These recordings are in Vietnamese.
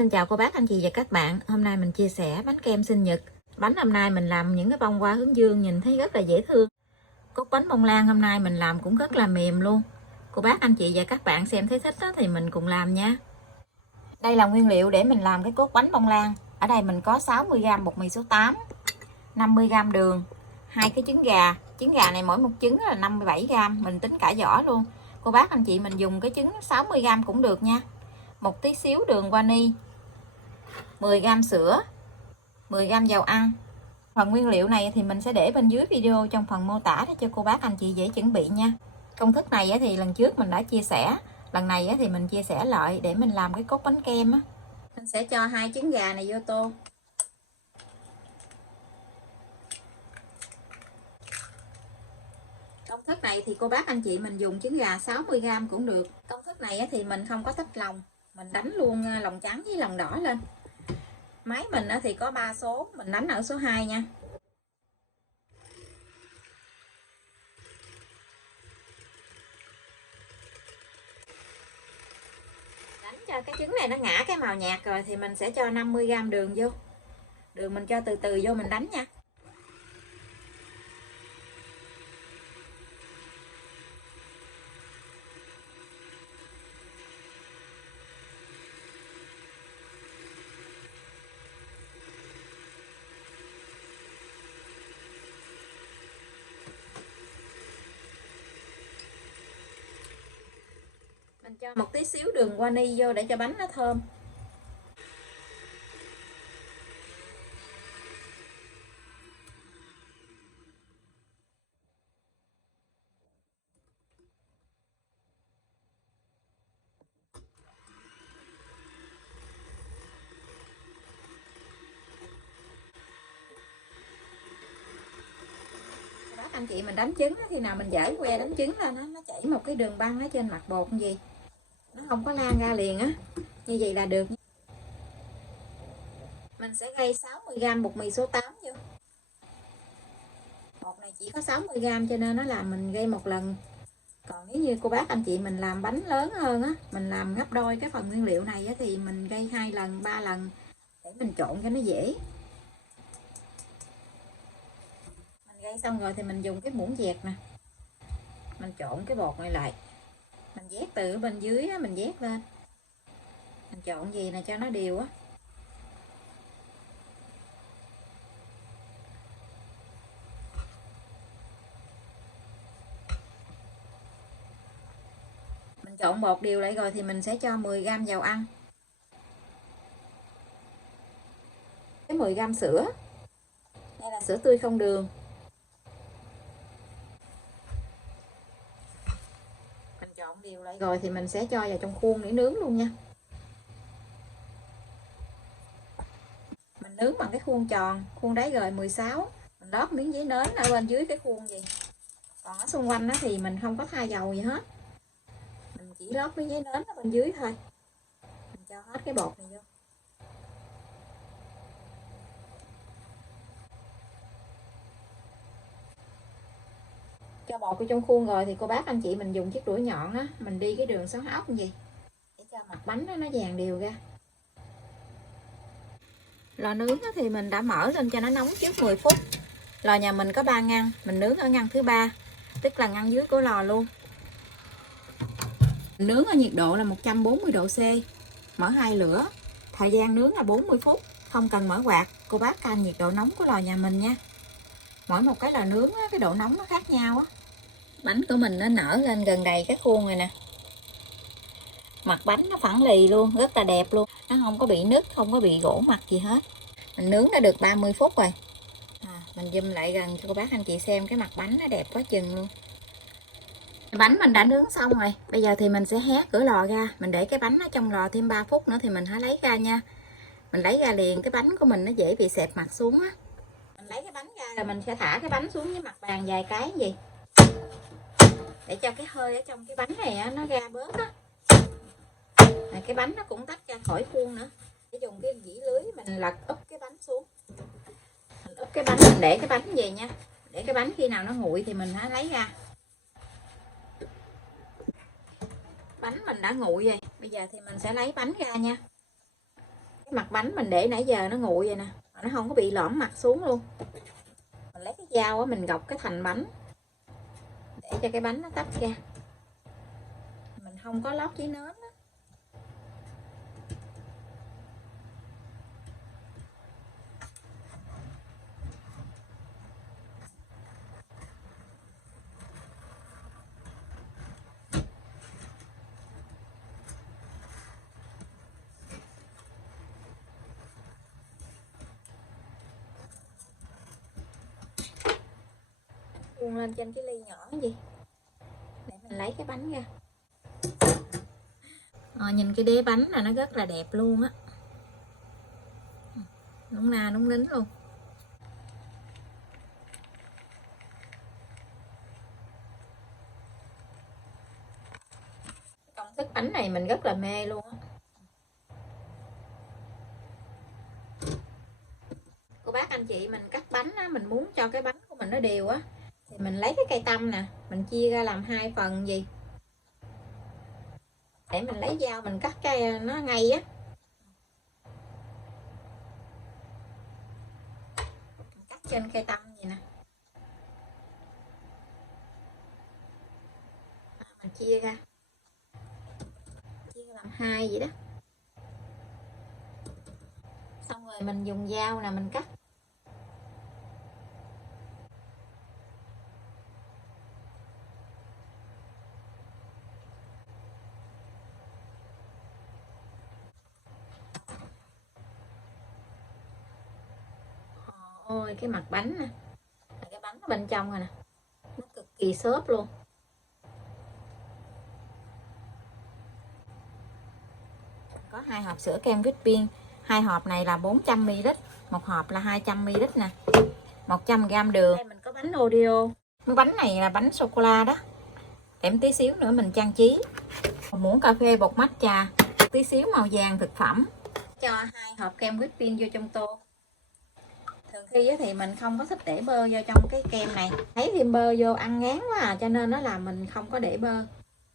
Xin chào cô bác, anh chị và các bạn. Hôm nay mình chia sẻ bánh kem sinh nhật. Bánh hôm nay mình làm những cái bông hoa hướng dương nhìn thấy rất là dễ thương. Cốt bánh bông lan hôm nay mình làm cũng rất là mềm luôn. Cô bác, anh chị và các bạn xem thấy thích thì mình cùng làm nha. Đây là nguyên liệu để mình làm cái cốt bánh bông lan. Ở đây mình có 60g bột mì số 8, 50g đường, 2 cái trứng gà. Trứng gà này mỗi một trứng là 57g, mình tính cả vỏ luôn. Cô bác, anh chị mình dùng cái trứng 60g cũng được nha. Một tí xíu đường vani, 10g sữa, 10g dầu ăn. Phần nguyên liệu này thì mình sẽ để bên dưới video trong phần mô tả để cho cô bác anh chị dễ chuẩn bị nha. Công thức này thì lần trước mình đã chia sẻ, lần này thì mình chia sẻ lại để mình làm cái cốt bánh kem. Mình sẽ cho 2 trứng gà này vô tô. Công thức này thì cô bác anh chị mình dùng trứng gà 60g cũng được. Công thức này thì mình không có tách lòng, mình đánh luôn lòng trắng với lòng đỏ lên. Máy mình thì có 3 số, mình đánh ở số 2 nha. Đánh cho cái trứng này nó ngã cái màu nhạt rồi thì mình sẽ cho 50g đường vô. Đường mình cho từ từ vô mình đánh nha. Mình cho một tí xíu đường vani vô để cho bánh nó thơm. Các anh chị mình đánh trứng khi nào mình giải que đánh trứng lên nó chảy một cái đường băng ở trên mặt bột như gì, nó không có lan ra liền á, như vậy là được. Mình sẽ gây 60g bột mì số 8 vô. Bột này chỉ có 60g cho nên nó làm mình gây một lần. Còn nếu như cô bác anh chị mình làm bánh lớn hơn á, mình làm gấp đôi cái phần nguyên liệu này á, thì mình gây 2 lần 3 lần để mình trộn cho nó dễ. Mình gây xong rồi thì mình dùng cái muỗng dẹt nè, mình trộn cái bột này lại, mình vét từ bên dưới á, mình vét lên, mình trộn gì nè cho nó đều á. Mình trộn bột đều lại rồi thì mình sẽ cho 10g dầu ăn, cái 10g sữa, đây là sữa tươi không đường. Mình trộn đều lại rồi thì mình sẽ cho vào trong khuôn để nướng luôn nha. Mình nướng bằng cái khuôn tròn, khuôn đáy G16, mình lót miếng giấy nến ở bên dưới cái khuôn gì. Còn ở xung quanh đó thì mình không có thoa dầu gì hết, mình chỉ lót miếng giấy nến ở bên dưới thôi. Mình cho hết cái bột này vô. Cho bột vô trong khuôn rồi thì cô bác anh chị mình dùng chiếc đũa nhọn á, mình đi cái đường xoắn ốc như vậy để cho mặt bánh nó dàn đều ra. Lò nướng thì mình đã mở lên cho nó nóng trước 10 phút. Lò nhà mình có 3 ngăn, mình nướng ở ngăn thứ 3, tức là ngăn dưới của lò luôn. Mình nướng ở nhiệt độ là 140 độ C, mở 2 lửa. Thời gian nướng là 40 phút, không cần mở quạt. Cô bác canh nhiệt độ nóng của lò nhà mình nha. Mỗi một cái lò nướng cái độ nóng nó khác nhau á. Bánh của mình nó nở lên gần đầy cái khuôn này nè. Mặt bánh nó phẳng lì luôn, rất là đẹp luôn. Nó không có bị nứt, không có bị gỗ mặt gì hết. Mình nướng đã được 30 phút rồi. Mình zoom lại gần cho cô bác anh chị xem cái mặt bánh nó đẹp quá chừng luôn. Bánh mình đã nướng xong rồi. Bây giờ thì mình sẽ hé cửa lò ra. Mình để cái bánh ở trong lò thêm 3 phút nữa thì mình hãy lấy ra nha. Mình lấy ra liền, cái bánh của mình nó dễ bị xẹp mặt xuống á. Mình lấy cái bánh ra rồi mình sẽ thả cái bánh xuống với mặt bàn vài cái gì để cho cái hơi ở trong cái bánh này nó ra bớt á. Cái bánh nó cũng tách ra khỏi khuôn nữa. Để dùng cái dĩ lưới mình lật úp cái bánh xuống. Mình úp cái bánh, mình để cái bánh về nha. Để cái bánh khi nào nó nguội thì mình hãy lấy ra. Bánh mình đã nguội rồi, bây giờ thì mình sẽ lấy bánh ra nha. Cái mặt bánh mình để nãy giờ nó nguội vậy nè, nó không có bị lõm mặt xuống luôn. Mình lấy cái dao á, mình gọt cái thành bánh để cho cái bánh nó tách ra. Mình không có lót giấy nến á. Buông lên trên cái ly nhỏ gì để mình lấy cái bánh ra. Nhìn cái đế bánh là nó rất là đẹp luôn á, núng na núng nính luôn. Công thức bánh này mình rất là mê luôn á. Cô bác anh chị mình cắt bánh á, mình muốn cho cái bánh của mình nó đều á, thì mình lấy cái cây tăm nè, mình chia ra làm 2 phần gì để mình lấy dao mình cắt cái nó ngay á. Mình cắt trên cây tăm vậy nè, mình chia ra làm 2 vậy đó. Xong rồi mình dùng dao nè mình cắt. Ôi cái mặt bánh nè, cái bánh ở bên trong rồi nè, nó cực kỳ xốp luôn. Có 2 hộp sữa kem whipping, 2 hộp này là 400ml, một hộp là 200ml nè, 100g đường. Đây mình có bánh Oreo. Cái bánh này là bánh sô cô la đó. Thêm tí xíu nữa mình trang trí. Một muỗng cà phê bột matcha, tí xíu màu vàng thực phẩm. Cho 2 hộp kem whipping vô trong tô. Thường khi thì mình không có thích để bơ vô trong cái kem này, thấy thêm bơ vô ăn ngán quá à, cho nên nó là mình không có để bơ.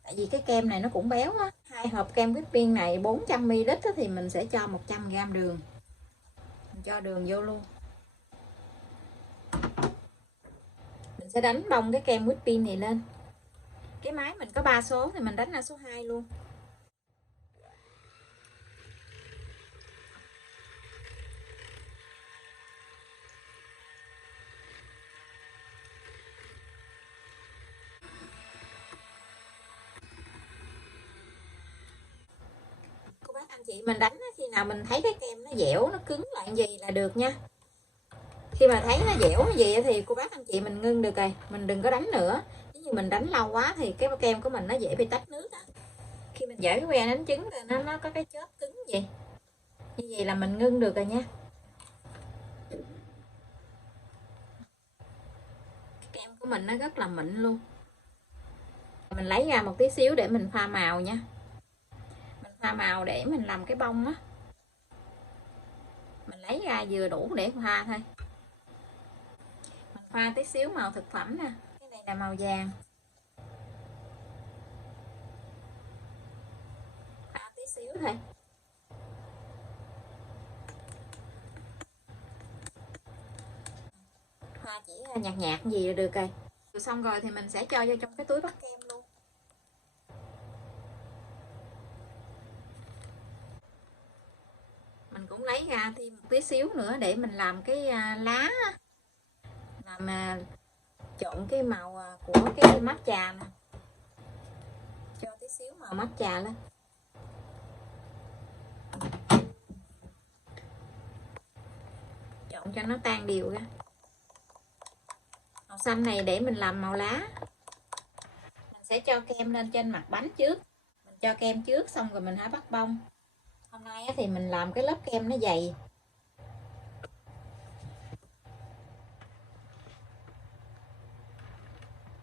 Tại vì cái kem này nó cũng béo á. 2 hộp kem whipping này 400ml thì mình sẽ cho 100g đường. Mình cho đường vô luôn. Mình sẽ đánh bông cái kem whipping này lên. Cái máy mình có 3 số thì mình đánh là số 2 luôn. Cô bác anh chị mình đánh khi nào mình thấy cái kem nó dẻo, nó cứng lại gì là được nha. Khi mà thấy nó dẻo gì thì cô bác anh chị mình ngưng được rồi, mình đừng có đánh nữa. Nếu như mình đánh lâu quá thì cái kem của mình nó dễ bị tách nước. Khi mình dở cái que đánh trứng nó có cái chớp cứng vậy, như vậy là mình ngưng được rồi nha. Cái kem của mình nó rất là mịn luôn. Mình lấy ra một tí xíu để mình pha màu nha. Mình pha màu để mình làm cái bông á. Mình lấy ra vừa đủ để pha thôi. Mình pha tí xíu màu thực phẩm nè. Cái này là màu vàng. Pha tí xíu thôi. Pha chỉ nhạt nhạt gì là được rồi. Xong rồi thì mình sẽ cho vô trong cái túi bắt kem luôn. Mình cũng lấy ra thêm một tí xíu nữa để mình làm cái lá, làm trộn cái màu của cái matcha nè. Cho tí xíu màu matcha lên. Trộn cho nó tan đều ra. Màu xanh này để mình làm màu lá. Mình sẽ cho kem lên trên mặt bánh trước. Mình cho kem trước xong rồi mình hãy bắt bông. Hôm nay thì mình làm cái lớp kem nó dày.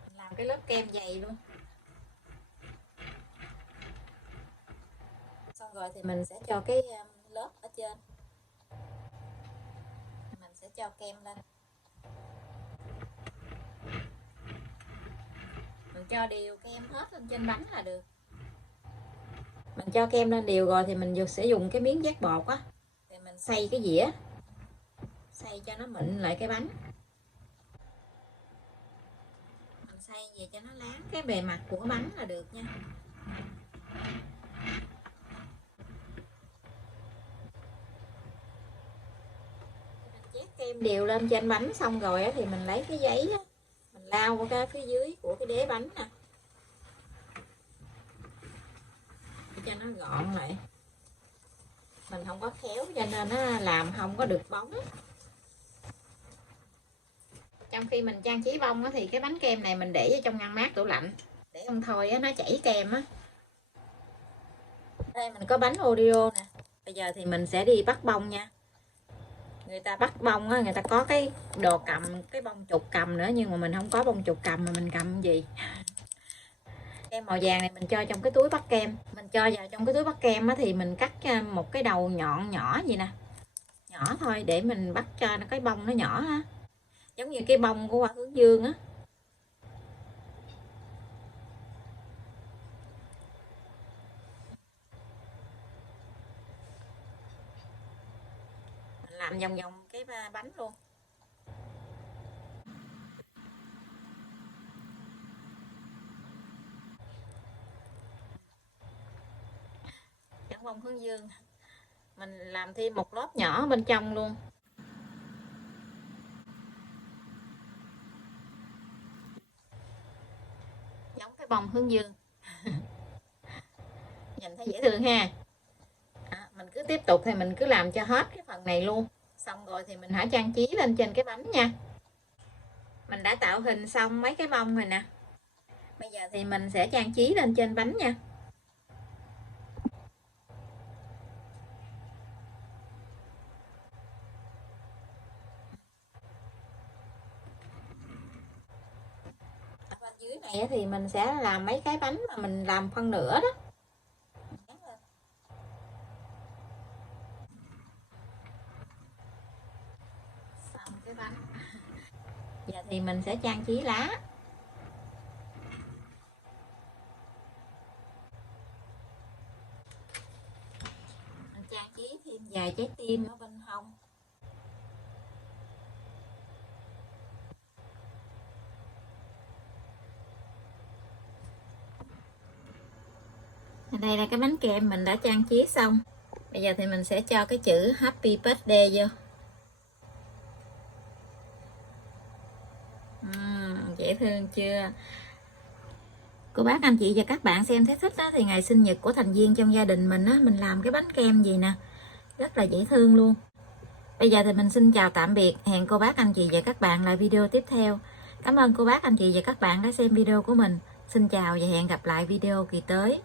Mình làm cái lớp kem dày luôn. Xong rồi thì mình sẽ cho cái lớp ở trên. Mình sẽ cho kem lên. Mình cho đều kem hết lên trên bánh là được. Mình cho kem lên đều rồi thì mình sẽ dùng cái miếng dát bột á, xay cái dĩa, xay cho nó mịn lại cái bánh. Mình xay về cho nó láng cái bề mặt của bánh là được nha. Mình chét kem đều lên trên bánh xong rồi thì mình lấy cái giấy đó, mình lao qua cái phía dưới của cái đế bánh nè, để cho nó gọn lại. Mình không có khéo cho nên nó làm không có được bóng. Trong khi mình trang trí bông thì cái bánh kem này mình để ở trong ngăn mát tủ lạnh, để không thôi nó chảy kem á. Đây mình có bánh Oreo nè. Bây giờ thì mình sẽ đi bắt bông nha. Người ta bắt bông á, người ta có cái đồ cầm, cái bông chụp cầm nữa, nhưng mà mình không có bông chụp cầm, mà mình cầm gì. Kem màu vàng này mình cho trong cái túi bắt kem. Mình cho vào trong cái túi bắt kem á, thì mình cắt một cái đầu nhọn nhỏ gì nè, nhỏ thôi, để mình bắt cho cái bông nó nhỏ á, giống như cái bông của hoa hướng dương á. Mình làm vòng vòng cái bánh luôn. Chẳng bông hướng dương mình làm thêm một lớp nhỏ bên trong luôn. Giống cái bông hướng dương. Nhìn thấy dễ thương ha. Mình cứ tiếp tục thì mình cứ làm cho hết cái phần này luôn. Xong rồi thì mình hãy trang trí lên trên cái bánh nha. Mình đã tạo hình xong mấy cái bông rồi nè. Bây giờ thì mình sẽ trang trí lên trên bánh nha. Ở bên dưới này thì mình sẽ làm mấy cái bánh mà mình làm phân nửa đó. Xong cái bánh. Giờ thì mình sẽ trang trí lá. Mình trang trí thêm vài trái tim ở bên hông. Đây là cái bánh kem mình đã trang trí xong. Bây giờ thì mình sẽ cho cái chữ Happy Birthday vô. Dễ thương chưa? Cô bác anh chị và các bạn xem thấy thích đó, thì ngày sinh nhật của thành viên trong gia đình mình á, mình làm cái bánh kem gì nè, rất là dễ thương luôn. Bây giờ thì mình xin chào tạm biệt, hẹn cô bác anh chị và các bạn lại video tiếp theo. Cảm ơn cô bác anh chị và các bạn đã xem video của mình. Xin chào và hẹn gặp lại video kỳ tới.